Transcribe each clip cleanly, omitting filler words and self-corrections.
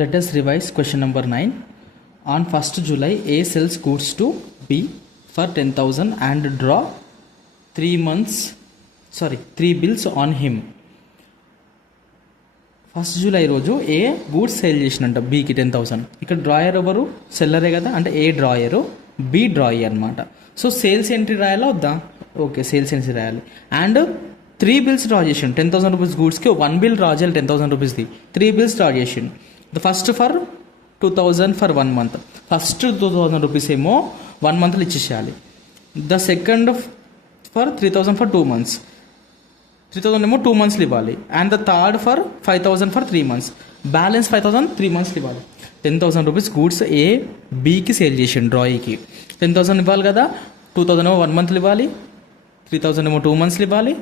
Let us revise question number 9. On 1st July, A sells goods to B for 10,000 and draw 3 bills on him. First July రోజు ఏ goods sale చేసినంట బీకి 10,000. ఇక్కడ drawer ఎవరు? సెల్లరే కదా, అంటే A drawer, B drawer అనమాట. So sales entry రాయాలా వద్దా? ఓకే, సేల్స్ ఎంట్రీ రాయాలి. అండ్ 3 బిల్స్ డ్రా చేసిండు. 10,000 రూపీస్ గూడ్స్కి 1 బిల్ డ్రా చేయాలి. 10,000 రూపీస్ది 3 బిల్స్ డ్రా చేసిండు. The first for 2,000 for 1 month. First 2,000 rupees ఏమో 1 monthలో ఇచ్చేసేయాలి. The second for 3,000 for 2 months. 3,000 ఏమో 2 months ఇవ్వాలి. And the third for 5,000 for 3 months. Balance 5,000 3 months ఇవ్వాలి. 10,000 రూపీస్ గూడ్స్ ఏ బీకి సేల్ చేసిండు డ్రాయికి. 10,000 ఇవ్వాలి కదా, 2,000 ఏమో 1 month ఇవ్వాలి, 3,000 ఏమో 2 months ఇవ్వాలి,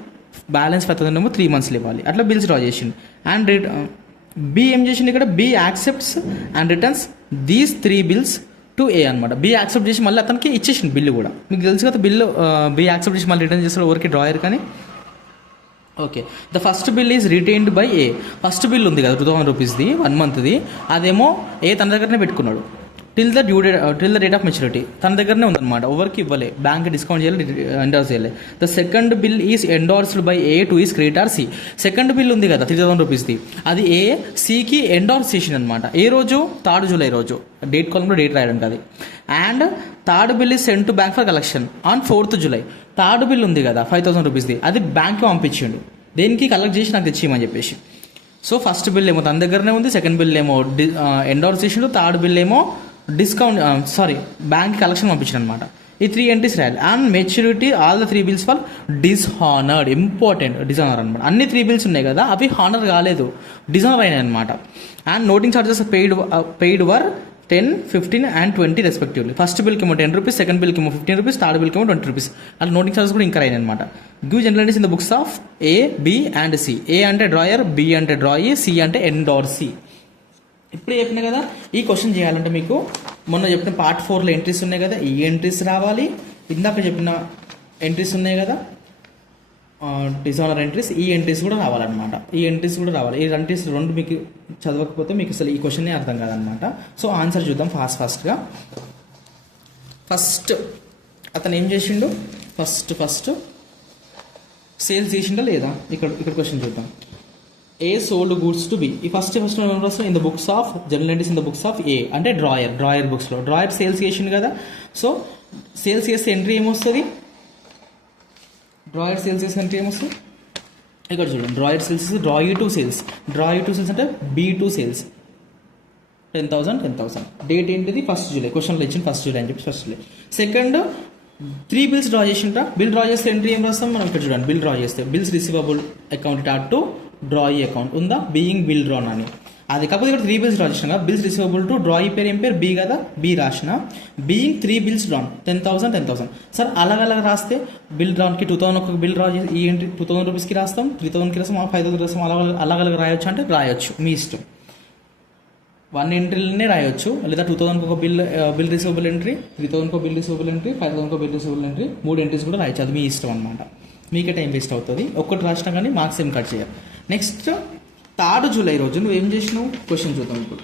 బ్యాలెన్స్ 5,000 ఏమో 3 months ఇవ్వాలి. అట్లా బిల్స్ డ్రా చేసిండు. అండ్ బి ఏం చేసిండు ఇక్కడ? B accepts and returns these 3 bills to A అనమాట. బి యాక్సెప్ట్ చేసి మళ్ళీ అతనికి ఇచ్చేసిండు బిల్లు కూడా. మీకు తెలుసు కదా బిల్లు బి యాక్సెప్ట్ చేసి మళ్ళీ రిటర్న్ చేస్తారు ఎవరికి? డ్రాయర్ కానీ. Okay, the first bill is retained by A. First bill ఉంది కదా 2,000 రూపీస్ది 1 monthది, అదేమో ఏ తన దగ్గరనే పెట్టుకున్నాడు till the date of maturity. తన దగ్గరనే ఉందన్నమాట, ఎవరికి ఇవ్వలే. బ్యాంక్ డిస్కౌంట్ చేయాలి, ఎండార్స్ చేయాలి. The second bill is endorsed by A to his creditor C. Second bill ఉంది కదా 3,000 రూపీస్ది, అది ఏ సికి ఎండార్స్ చేసింది అనమాట. ఏ రోజు? 3rd July రోజు. డేట్ కాలంలో డేట్ రాయడానికి అది. And third bill is send to bank for collection on 4th July. Third bill ఉంది కదా 5,000 రూపీస్ది, అది బ్యాంక్కి పంపించిండు. దేనికి? కలెక్ట్ చేసి నాకు తెచ్చిమని చెప్పేసి. సో ఫస్ట్ బిల్ ఏమో తన దగ్గరనే ఉంది, సెకండ్ బిల్ ఏమో ఎండార్స్ చేసిండు, థర్డ్ బిల్ ఏమో బ్యాంక్ కలెక్షన్ పంపించిన అనమాట. ఈ 3 ఎంట్రీస్ రాయాలి. And maturity all the 3 bills for dishonoured. Important, dishonour అనమాట. అన్ని 3 bills ఉన్నాయి కదా, అవి హానర్ కాలేదు, డిజానర్ అయినాయి అనమాట. And noting charges paid were 10, 15 and 20 respectively. First బిల్కి ఏమో 10 రూపీస్, సెకండ్ బిల్కి ఏమో 15 రూపీస్, థర్డ్ బిల్కి ఏమో 20 రూపీస్. అలా నోటింగ్ చార్జెస్ కూడా ఇంకా అయినాయి అనమాట. Give journal entries in the books of A, B and C. A అంటే డ్రాయర్, బి అంటే డ్రాయి, సి అంటే ఎండార్సీ. ఇప్పుడు చెప్పిన కదా, ఈ క్వశ్చన్ చేయాలంటే మీకు మొన్న చెప్పిన పార్ట్ 4లో ఎంట్రీస్ ఉన్నాయి కదా, ఈ ఎంట్రీస్ రావాలి. ఇందాక చెప్పిన ఎంట్రీస్ ఉన్నాయి కదా డిజానర్ ఎంట్రీస్, ఈ ఎంట్రీస్ కూడా రావాలన్నమాట. ఈ ఎంట్రీస్ కూడా రావాలి. ఈ ఎంట్రీస్ రెండు మీకు చదవకపోతే మీకు అసలు ఈ క్వశ్చనే అర్థం కాదనమాట. సో ఆన్సర్ చూద్దాం ఫాస్ట్గా. ఫస్ట్ అతను ఏం చేసిండు? ఫస్ట్ సేల్స్ చేసిండా లేదా? ఇక్కడ క్వశ్చన్ చూద్దాం. A sold goods to B. ఈ first in the books of journal entries in the books of A అంటే డ్రాయర్ బుక్స్లో. డ్రాయర్ సేల్స్ చేసిండు కదా, సో సేల్స్ చేస్తే ఎంట్రీ ఏమొస్తుంది? డ్రాయర్ సేల్స్ చేస్తే ఎంట్రీ ఏమొస్తుంది? ఇక్కడ చూడండి, drawer sales drawee to sales అంటే బి2 సేల్స్ 10,000. డేట్ ఏంటిది? 1st July. క్వశ్చన్లో ఇచ్చింది 1st July అని చెప్పి 1st July. Second 3 bills draw చేసింటా. బిల్ డ్రా చేస్తే ఎంట్రీ ఏం రాస్తాం మనం? ఇక్కడ చూడండి, బిల్ డ్రా చేస్తే bills receivable account dot to drawee account ఉందా? బీయింగ్ బిల్ డ్రాన్ అని. అది కాకపోతే ఇక్కడ 3 bills డ్రా చేసిన బిల్స్ రిసీవబుల్ టు డ్రాయి పేరు ఏం పేరు? బి కదా, బి రాసిన. Being 3 bills drawn 10,000. సార్ అలాగ రాస్తే బిల్ డ్రాన్కి 2,000 ఒక బిల్ డ్రా చేసి ఈ ఎంట్రీ 2,000 రూపీస్కి రాస్తాం, 3,000కి రాస్తాం, 5,000 రాస్తాం. అలాగ రాయొచ్చు అంటే రాయొచ్చు, మీ ఇష్టం. 1 ఎంట్రీలనే రాయొచ్చు, లేదా 2,000కి ఒక బిల్ రిసీవబుల్ ఎంట్రీ, 3,000కి ఒక బిల్ రిసీవబుల్ ఎంట్రీ, 5,000కి బిల్ రిసీవబుల్ ఎంట్రీ, 3 ఎంట్రీస్ కూడా రాయొచ్చు. అది మీ ఇష్టం అనమాట. మీకే టైం వేస్ట్ అవుతుంది. ఒక్కటి రాసినా కానీ మార్క్స్ ఏం కట్ చేయాలి. నెక్స్ట్ 3rd July రోజు నువ్వు ఏం చేసినావు? క్వశ్చన్ చూద్దాం. ఇప్పుడు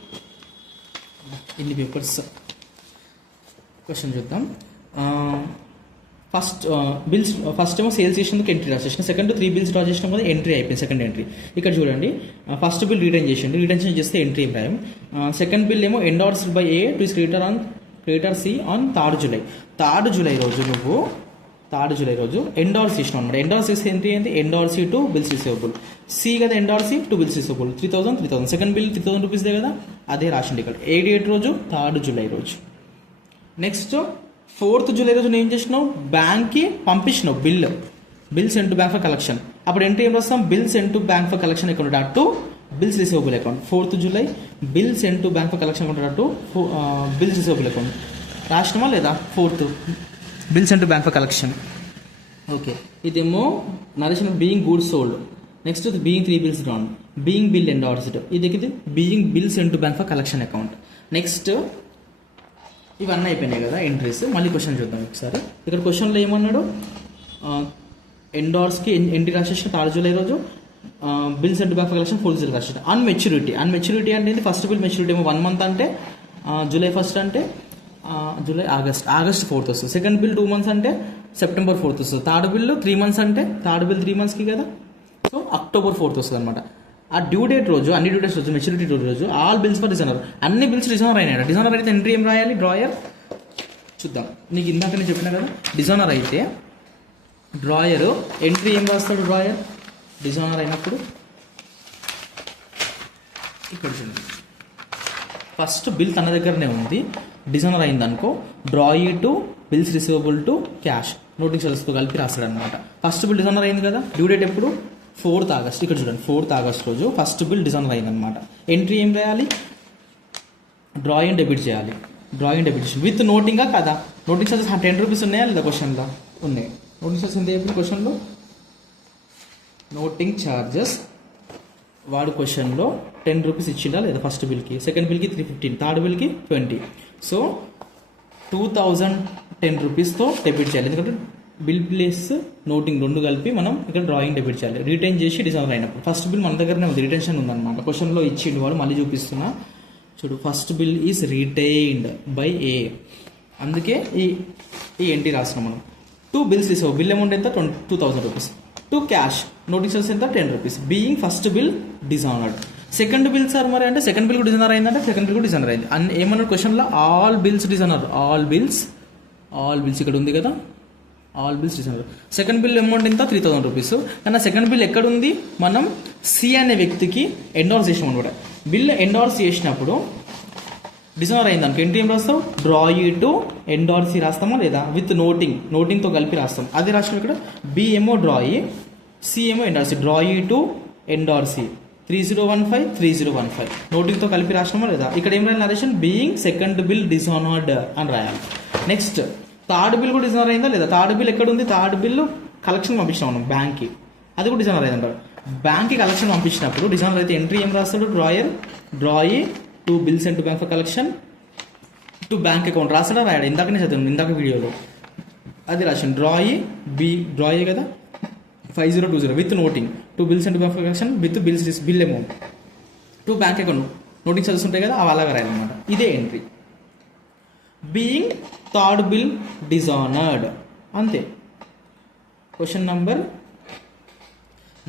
ఇన్ని పేపర్స్ క్వశ్చన్ చూద్దాం. ఫస్ట్ ఏమో సేల్స్ చేసినందుకు ఎంట్రీ రాసేసిన, సెకండ్ 3 bills డ్రా చేసినాం కదా, ఎంట్రీ అయిపోయింది. సెకండ్ ఎంట్రీ ఇక్కడ చూడండి, ఫస్ట్ బిల్ రిటర్న్ చేస్తే ఎంట్రీ ఏం రాయం. సెకండ్ బిల్ ఏమో endorsed by A to creditor C on 3rd July. 3rd July రోజు నువ్వు 3rd July రోజు ఎండార్స్ చేసినావు అనమాట. ఎండార్స్ చేస్తే ఎంట్రీ ఏంటి? Endorsee to bills receivable. C కదా, endorsee to bills receivable 3,000. Second bill 3,000 రూపీస్దే కదా, అదే రాసిండి ఇక్కడ. ఏ డేట్ రోజు? 3rd July రోజు. నెక్స్ట్ 4th July రోజు నేను ఏం చేసినావు? బ్యాంక్కి పంపించినావు bill send to bank for collection. అప్పుడు ఎంట్రీ ఏం రాస్తాం? Bill send to bank for collection account dot to bills receivable account. 4th July bill send to bank for collection account dot to bills receivable account రాసినామా లేదా? 4th bill send to bank for collection. Okay, ఇదేమో narration being goods sold. Next being 3 bills drawn, being bill endorsed. ఇది being bill send to bank for collection account. Next ఇవన్నీ అయిపోయినాయి కదా entries. మళ్ళీ question చూద్దాం ఒకసారి. ఇక్కడ క్వశ్చన్లో ఏమన్నాడు? ఎండార్స్కి ఎంట్రీ రాసేసిన 3rd July రోజు, bills and bank collection full zero రాసిన. అన్మెచ్యూరిటీ అంటే ఏంటి? ఫస్ట్ బిల్ మెచ్యూరిటీ ఏమో 1 month అంటే జూలై 1st అంటే ఆగస్ట్ 4th వస్తుంది. సెకండ్ బిల్ 2 months అంటే September 4th వస్తుంది. థర్డ్ బిల్ 3 months అంటే థర్డ్ బిల్ 3 monthsకి కదా, సో October 4th వస్తుంది అనమాట. ఆ డ్యూ డేట్ రోజు, అన్ని డ్యూ డేట్స్ రోజు, మెచ్యూరిటీ రోజు ఆల్ బిల్స్ ఫర్ డిజైనర్, అన్ని బిల్స్ డిజైనర్ అయినాయి. డిజైనర్ అయితే ఎంట్రీ ఏం రాయాలి? డ్రాయర్. చూద్దాం, నీకు ఇందాక నేను చెప్పినా కదా, డిజైనర్ అయితే డ్రాయర్ ఎంట్రీ ఏం రాస్తాడు? డ్రాయర్ డిజైనర్ అయినప్పుడు ఇక్కడ చూడండి, ఫస్ట్ బిల్ తన దగ్గరనే ఉంది, డిజైనర్ అయింది అనుకో, drawee to bills receivable to cash noting చార్జెస్తో కలిపి రాస్తాడు అనమాట. ఫస్ట్ బిల్ డిజైనర్ అయింది కదా, డ్యూ డేట్ ఎప్పుడు? 4th August. ఇక్కడ చూడండి, 4th August రోజు ఫస్ట్ బిల్ డిజైనర్ అయింది అనమాట. ఎంట్రీ ఏం రాయాలి? డ్రాయింగ్ డెబిట్ చేయాలి. డ్రాయింగ్ డెబిట్ విత్ నోటింగా కదా, నోటింగ్ చార్జెస్ 10 rupees ఉన్నాయా లేదా? క్వశ్చన్లో ఉన్నాయి. నోటింగ్ చార్జెస్ ఎంత చెప్పి క్వశ్చన్లో? నోటింగ్ ఛార్జెస్ వాడు క్వశ్చన్లో 10 rupees ఇచ్చిందా లేదా? ఫస్ట్ బిల్కి, సెకండ్ బిల్కి 315, థర్డ్ బిల్కి 20. సో 2010 rupeesతో డెబిట్ చేయాలి. ఎందుకంటే బిల్ ప్లేస్ నోటింగ్ రెండు కలిపి మనం ఇక్కడ డ్రాయింగ్ డెబిట్ చేయాలి. రిటైన్ చేసి డిజైనర్ అయినప్పుడు ఫస్ట్ బిల్ మన దగ్గరనే ఉంది, రిటెన్షన్ ఉందన్నమాట. క్వశ్చన్లో ఇచ్చిండు వాడు, మళ్ళీ చూపిస్తున్నా చూడు. First bill is retained by A, అందుకే ఈ ఎంట్రీ రాస్తున్నాం మనం. 2 bills రిసీవ్, బిల్ అమౌంట్ ఎంత? 2000 rupees. To cash noting charges ఎంత? 10 rupees. Being first bill డిజైనర్డ్. Second bill sir మరి అంటే సెకండ్ బిల్ కూడా డిజైనర్ అయిందంటే సెకండ్ బిల్ కూడా డిజైనర్ అయింది. ఏమన్నాడు క్వశ్చన్లో? All bills designer, all bills ఇక్కడ ఉంది కదా, all bills designer. Second bill amount ఎంత? 3000 rupees. కానీ సెకండ్ బిల్ ఎక్కడ ఉంది? మనం సి అనే వ్యక్తికి ఎండార్స్ చేసినాం అనమాట. బిల్ ఎండార్స్ చేసినప్పుడు డిజైనర్ అయింది అనుకో, ఎంట్రీ ఏం రాస్తాం? డ్రాయి టు ఎండార్సీ రాస్తామా లేదా? విత్ నోటింగ్తో కలిపి రాస్తాం. అదే రాష్ట్రం ఇక్కడ బి ఏమో డ్రాయి, సి ఏమో ఎండార్సీ. డ్రాయి టు ఎండార్సీ 3015 నోటింగ్తో కలిపి రాసినామా లేదా? ఇక్కడ ఏం రాయాలి? నరేషన్ బీయింగ్ సెకండ్ బిల్ డిజైనర్డ్ అని రాయాలి. నెక్స్ట్ థర్డ్ బిల్ కూడా డిజైనర్ అయిందా లేదా? థర్డ్ బిల్ ఎక్కడ ఉంది? థర్డ్ బిల్ కలెక్షన్ పంపించినాం మనం బ్యాంక్కి, అది కూడా డిజైనర్ అయిందంటారు. బ్యాంక్కి కలెక్షన్ పంపించినప్పుడు డిజైనర్ అయితే ఎంట్రీ ఏం రాస్తాడు? Drawee to bills and to bank for collection to bank account రాస్తాడా రాయడా? ఇందాకనే చదివాను, ఇందాక వీడియోలో అది రాసాను. డ్రాయి కదా 5020 with noting to bills and to bank for collection with bill amount to bank account noting charges ఉంటాయి కదా, అవి అలాగా రాయాలన్నమాట. ఇదే entry. Being third bill dishonoured, అంతే. క్వశ్చన్ నెంబర్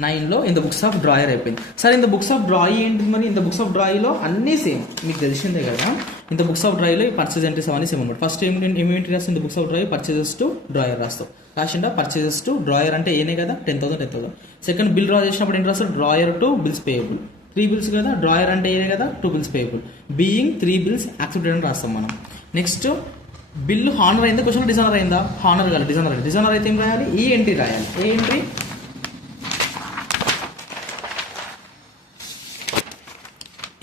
9లో in the books of drawer అయిపోయింది. సరే, ఇన్ ద బుక్స్ ఆఫ్ డ్రాయి ఏంటి మరి? ఇన్ ద బుక్స్ ఆఫ్ డ్రాయిలో అన్నీ సేమ్, మీకు తెలిసిందే కదా. ఇన్ ద బుక్స్ ఆఫ్ డ్రాయిలో ఈ పర్చేజ్ ఎంట్రీస్ అవన్నీ సేమ్ అనమాట. ఫస్ట్ ఏమేంటి రాస్తాం? In the books of డ్రాయి purchases to drawer రాస్తాం. రాసిండా? పర్చేజెస్ టు డ్రాయర్ అంటే ఏనే కదా, 10,000. సెకండ్ బిల్ డ్రా చేసినప్పుడు ఏంటి రాస్తారు? Drawer to bills payable. 3 bills కదా, డ్రాయర్ అంటే ఏనే కదా, 2 bills payable. Being 3 bills accepted అని రాస్తాం మనం. నెక్స్ట్ బిల్లు హానర్ అయిందా? క్వశ్చన్ డిజైనర్ అయిందా? హానర్ కాదు, డిజైనర్ అయితే ఏం రాయాలి? ఈ ఎంట్రీ రాయాలి. ఏ ఎంట్రీ?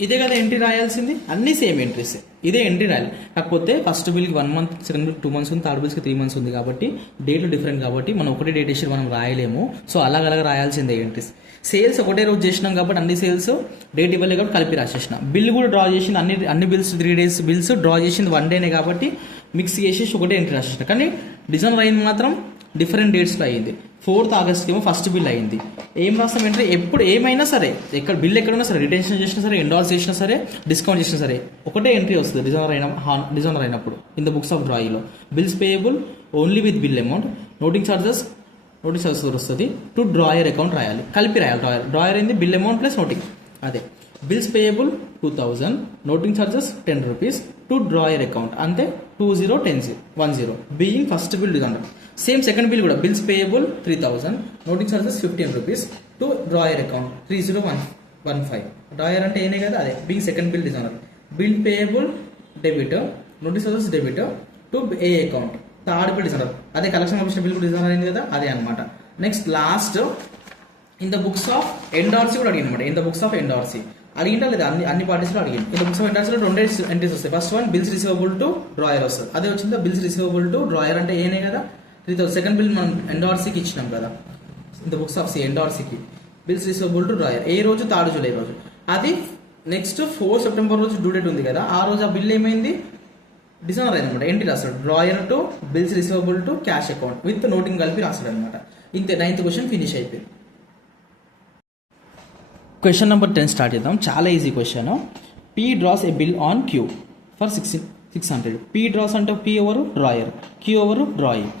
ఇదే కదా ఎంట్రీ రాయాల్సింది, అన్ని సేమ్ ఎంట్రీస్, ఇదే ఎంట్రీ రాయాలి. కాకపోతే ఫస్ట్ బిల్కి 1 month, సెకండ్ బిల్కి 2 months ఉంది, థర్డ్ బిల్స్కి 3 months ఉంది కాబట్టి డేట్లు డిఫరెంట్ కాబట్టి మనం ఒకటే డేట్ వేసి మనం రాయలేము. సో అలాగ రాయాల్సిందే ఎంట్రీస్. సేల్స్ ఒకటే రోజు చేసినాం కాబట్టి అన్ని సేల్స్ డేట్ ఇవ్వలేదు కాబట్టి కలిపి రాసేసిన. బిల్ కూడా డ్రా చేసింది, అన్ని బిల్స్ 3 days బిల్స్ డ్రా చేసింది 1 day కాబట్టి మిక్స్ చేసేసి ఒకటే ఎంట్రీ రాసేసిన. కానీ డిజైనర్ అయింది మాత్రం డిఫరెంట్ డేట్స్లో అయింది. 4th August ఏమో ఫస్ట్ బిల్ అయింది. ఏం రాస్తాం ఎంట్రీ? ఎప్పుడు ఏమైనా సరే, బిల్ ఎక్కడున్నా సరే, రిటెన్షన్ చేసినా సరే, ఎండార్స్ చేసినా సరే, డిస్కౌంట్ చేసినా సరే, ఒకటే ఎంట్రీ వస్తుంది డిజైనర్ అయినప్పుడు. ఇన్ ద బుక్స్ ఆఫ్ డ్రాయిలో bills payable only with bill amount, noting charges వస్తుంది, టు డ్రాయర్ అకౌంట్ రాయాలి, కలిపి రాయాలి. డ్రాయర్ అయింది బిల్ అమౌంట్ ప్లస్ నోటింగ్, అదే. Bills payable 2000, noting charges 10 rupees, to drawer account అంతే 2010 being first bill dishonour. Same second bill కూడా bills payable 3000, noting charges 15 rupees, to drawer account 3015. Drawer అంటే ఏనే కదా, అదే being second bill designer. Bill payable debit, noting charges debit, to a account third bill dishonour, అదే collection office bill కూడా dishonour అయింది కదా, అదే అనమాట. Next last in the books of endorsee కూడా అడిగింది అనమాట. In the books of endorsee అడిగిందా లేదా? అన్ని పార్టీస్లో అడిగింది. ఇన్ ద బుక్స్ ఆఫ్ ఎండార్సీలో 2 ఎంట్రీస్ వస్తాయి. First one bills receivable to drawer వస్తుంది, అదే వచ్చిందా బిల్స్ రిసీవబుల్ టు డ్రాయర్ అంటే ఏనే కదా 3000. సెకండ్ బిల్ మనం ఎండార్సీకి ఇచ్చినాం కదా, ఇన్ ద బుక్స్ ఆఫ్ ఎండార్సీకి బిల్స్ రిసీవబుల్ టు డ్రాయర్ ఏ రోజు? 3rd July రోజు. అది నెక్స్ట్ 4 September రోజు డ్యూ డేట్ ఉంది కదా, ఆ రోజు ఆ బిల్ ఏమైంది? డిజైనర్ అనమాట. ఎంట్రీ రాస్తాడు drawer to bills receivable to cash account with noting కలిపి రాస్తాడు అనమాట. ఇంతే, 9th క్వశ్చన్ ఫినిష్ అయిపోయింది. క్వశ్చన్ నెంబర్ 10 స్టార్ట్ చేద్దాం. చాలా easy question. P draws a bill on Q for 600. P draws అంటే పీ ఎవరు డ్రాయర్, క్యూ ఎవరు drawee.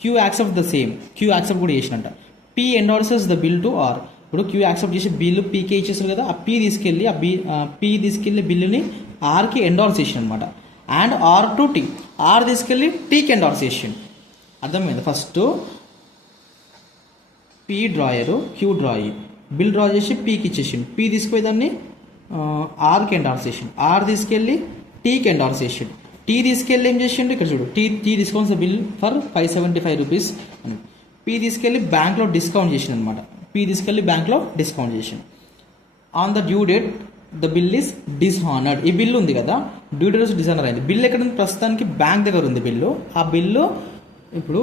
Q accept the same, Q accept కూడా చేసినట్ట. P endorses the bill to R. ఇప్పుడు Q accept చేసి bill పీకే ఇచ్చేసారు కదా, ఆ పీ తీసుకెళ్ళి బిల్లుని ఆర్కి ఎండార్స్ చేసిన అనమాట. And R to T, R తీసుకెళ్ళి టీకి ఎండార్స్ చేసిండు. అర్థమైంది? First P drawer, Q drawee, bill draw చేసి పీకి ఇచ్చేసిండు. పీ తీసుకుపోయి దాన్ని ఆర్కి ఎండార్స్ చేసిండు. ఆర్ తీసుకెళ్ళి టీకి ఎండార్స్ చేసిండు. టీ తీసుకెళ్ళి ఏం చేసిండు, ఇక్కడ చూడు, టీ తీసుకోవాల్సిన బిల్ ఫర్ 575 రూపీస్ అని. పీ తీసుకెళ్ళి బ్యాంక్లో డిస్కౌంట్ చేసిండు అనమాట. పీ తీసుకెళ్ళి బ్యాంక్లో డిస్కౌంట్ చేసిండు. On the due date the bill is dishonoured. ఈ బిల్ ఉంది కదా, డ్యూ డేట్ డిస్హానర్ అయింది. బిల్ ఎక్కడ ఉంది? ప్రస్తుతానికి బ్యాంక్ దగ్గర ఉంది బిల్లు. ఆ బిల్లు ఇప్పుడు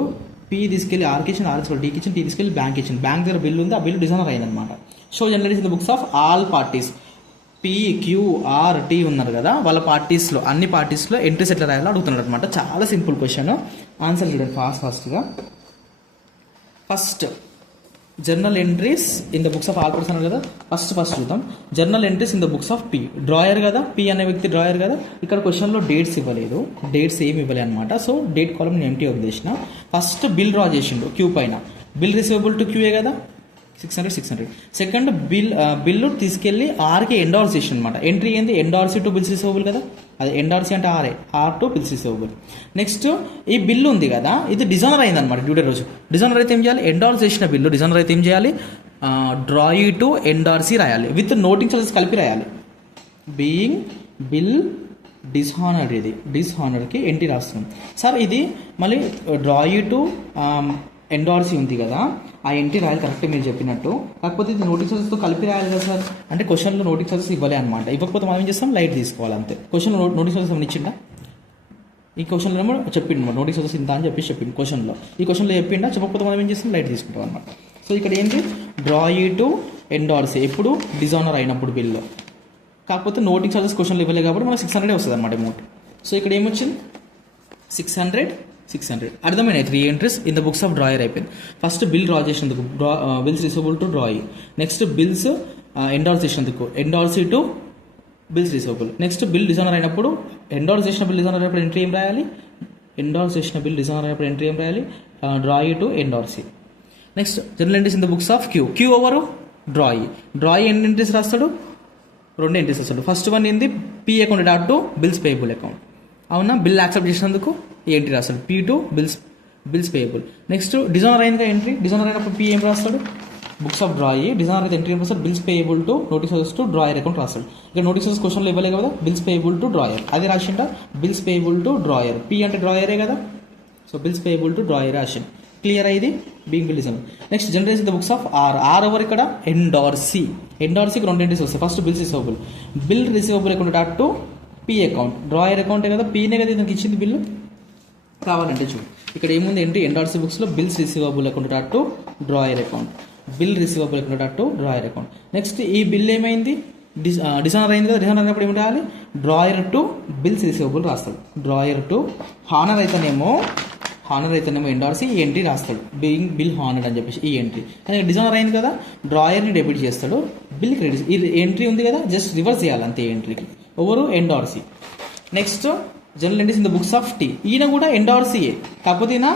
పీ తీసుకెళ్ళి ఆర్కి ఇచ్చిన, ఆర్ తీసుకెళ్ళి టీకి ఇచ్చిన, టీ తీసుకెళ్ళి బ్యాంక్ ఇచ్చిన. బ్యాంక్ దగ్గర బిల్ ఉంది, ఆ బిల్ డిజైనర్ అయింది అనమాట. Show journal in the books of all parties. P, Q, R, T ఉన్నారు కదా, వాళ్ళ పార్టీస్లో, అన్ని పార్టీస్లో ఎంట్రీస్ ఎట్లా రాయాలో అడుగుతున్నారు అనమాట. చాలా సింపుల్ క్వశ్చన్. ఆన్సర్ చూడండి ఫాస్ట్గా. First journal entries in the books of all person అన్నారు కదా, ఫస్ట్ చూద్దాం. Journal entries in the books of P. Drawer కదా, పీ అనే వ్యక్తి డ్రాయర్ కదా. ఇక్కడ క్వశ్చన్లో డేట్స్ ఇవ్వలేదు, డేట్స్ ఏమి ఇవ్వలేదు అనమాట. సో డేట్ కాలం నేను ఎంటీ వదిలేసిన. ఫస్ట్ బిల్ డ్రా చేసిండు క్యూ పైన. బిల్ రిసీవబుల్ టు క్యూఏ కదా, 600. సెకండ్ బిల్లు తీసుకెళ్ళి ఆర్కి ఎండార్స్ చేసిండు అనమాట. ఎంట్రీ ఏంది? ఎండార్సీ టు బిల్స్ రిసీవబుల్ కదా, అది ఎండార్సీ అంటే R to bills receivable. Next ఈ బిల్లు ఉంది కదా, ఇది డిజైనర్ అయింది అనమాట డ్యూ డేట్ రోజు. డిజైనర్ అయితే ఏం చేయాలి? ఎండార్స్ చేసిన బిల్లు డిజైనర్ అయితే ఏం చేయాలి? డ్రాయి టు ఎండార్సీ రాయాలి, విత్ నోటింగ్ చార్జెస్ కలిపి రాయాలి. బీయింగ్ బిల్ డిస్హానర్డ్, ఇది డిస్హానర్డ్కి ఎంట్రీ రాస్తున్నాం సార్. ఇది మళ్ళీ డ్రాయి టు ఎండార్సీ ఉంది కదా, ఆ ఎంట్రీ రాయాలి కరెక్ట్ మీరు చెప్పినట్టు. కాకపోతే ఇది నోటింగ్ చార్జెస్తో కలిపి రాయాలి కదా సార్. అంటే క్వశ్చన్లో నోటింగ్ చార్జెస్ ఇవ్వలే అనమాట. ఇవ్వకపోతే మనం ఏం చేస్తాం? లైట్ తీసుకోవాలి అంతే. క్వశ్చన్లో నోటింగ్ చార్జెస్ ఏమైనా ఇచ్చిండా? ఈ క్వశ్చన్లో ఏమో చెప్పిండు నోటింగ్ చార్జెస్ ఇంత అని చెప్పిండు క్వశ్చన్లో. ఈ క్వశ్చన్లో చెప్పిండా? చెప్పకపోతే మనం ఏం చేస్తాం? లైట్ తీసుకుంటాం అనమాట. సో ఇక్కడ ఏంటి? డ్రాయి టు ఎండార్సీ ఎప్పుడు? డిజైనర్ అయినప్పుడు బిల్లో. కాకపోతే నోటింగ్ చార్జెస్ క్వశ్చన్లో ఇవ్వలేదు కాబట్టి మనకు 600 వస్తుంది అనమాట అమౌంట్. సో ఇక్కడ ఏమొచ్చింది? 600. అర్థమైన 3 entries in the books of drawer అయిపోయింది. ఫస్ట్ బిల్ డ్రా చేసినందుకు bills receivable to drawee. Next bills endorse చేసినందుకు endorsee to bills receivable. Next bill dishonour అయినప్పుడు ఎండార్స్ చేసిన బిల్ డిజైనర్ అయినప్పుడు ఎంట్రీ ఏం రాయాలి? ఎండార్స్ చేసిన బిల్ డిజైనర్ అయినప్పుడు ఎంట్రీ ఏం రాయాలి? Drawee to endorsee. Next journal entries in the books of Q. Q ఎవరు? డ్రాయి ఎన్ని ఎంట్రీస్ రాస్తాడు? 2 ఎంట్రీస్ రాస్తాడు. ఫస్ట్ వన్ ఏంది? P account dot to bills payable account. అవునా? బిల్ యాక్సెప్ట్ చేసినందుకు ఈ ఎంట్రీ రాస్తాడు, P to bills payable. Next dishonour అయిందిగా ఎంట్రీ. డిజైనర్ అయినప్పుడు పీ ఏం రాస్తాడు? Books of drawee. డిజైనర్ అయితే ఎంట్రీ ఏం రాస్తాడు? Bills payable to notices to drawer account రాస్తాడు. ఇక్కడ నోటిసెస్ క్వశ్చన్లో ఇవ్వలేదు కదా, బిల్స్ పేయబుల్ టు డ్రాయర్ అదే రాసిండ. Bills payable to drawer, P అంటే డ్రాయరే కదా, so bills payable to drawer రాసిండు. క్లియర్ అయ్యింది being bill dishonour. Next journal the books of R over ఇక్కడ ఎండార్సీకి 2 ఎంట్రీస్ వస్తాయి. First bills receivable, bill receivable account dot to P account. Drawer అకౌంటే కదా, పీనే కదా ఇతనికి ఇచ్చింది బిల్లు. కావాలంటే చూడు ఇక్కడ ఏముంది? ఏంటి? ఎండార్సీ బుక్స్లో bills receivable account dot to drawer account, bill receivable account dot to drawer account. Next ఈ బిల్ ఏమైంది? డిజైనర్ అయింది కదా, డిజైనర్ అయినప్పుడు ఏమి రాయాలి? డ్రాయర్ టు బిల్స్ రిసీవబుల్ రాస్తాడు. డ్రాయర్ టు హానర్ అయితేనేమో ఎండార్సీ ఈ ఎంట్రీ రాస్తాడు, బీయింగ్ బిల్ హానర్డ్ అని చెప్పేసి ఈ ఎంట్రీ. కానీ డిజైనర్ అయింది కదా, డ్రాయర్ని డెబిట్ చేస్తాడు, బిల్ క్రెడిట్. ఈ ఎంట్రీ ఉంది కదా, జస్ట్ రివర్స్ చేయాలి అంతే ఎంట్రీకి. ఎవరు? Endorsee. Next journal entries in the books of T. ఈయన కూడా ఎండార్సీయే, కాకపోతే ఈయన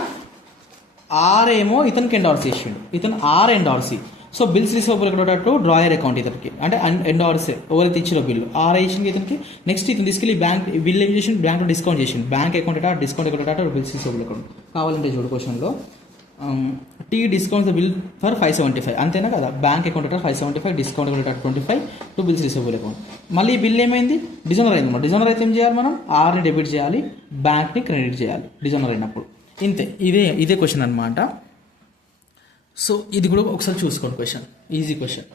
ఆర్ ఏమో ఇతనికి ఎండార్సీ చేసిండు, ఇతను R endorsee. So bills receivable account to drawer account ఇతనికి, అంటే ఎండార్సీ ఎవరైతే ఇచ్చిన బిల్లు ఆర్ వేసింది ఇతనికి. నెక్స్ట్ ఇతను తీసుకెళ్ళి బ్యాంక్ బిల్ ఏం చేసిండు? బ్యాంక్లో డిస్కౌంట్ చేసిండు. Bank account discount account bills receivable account. కావాలంటే చూడు క్వశ్చన్లో T discount the bill for 575 అంతేనా కదా. Bank account 575, discount account 25 to bills receivable account. మళ్ళీ బిల్ ఏమైంది? డిజైనర్ అయింది అనమాట. డిజైనర్ అయితే ఏం చేయాలి? మనం ఆర్ని డెబిట్ చేయాలి, బ్యాంక్ని క్రెడిట్ చేయాలి డిజైనర్ అయినప్పుడు. ఇంతే, ఇదే క్వశ్చన్ అనమాట. సో ఇది కూడా ఒకసారి చూసుకోండి క్వశ్చన్, ఈజీ క్వశ్చన్.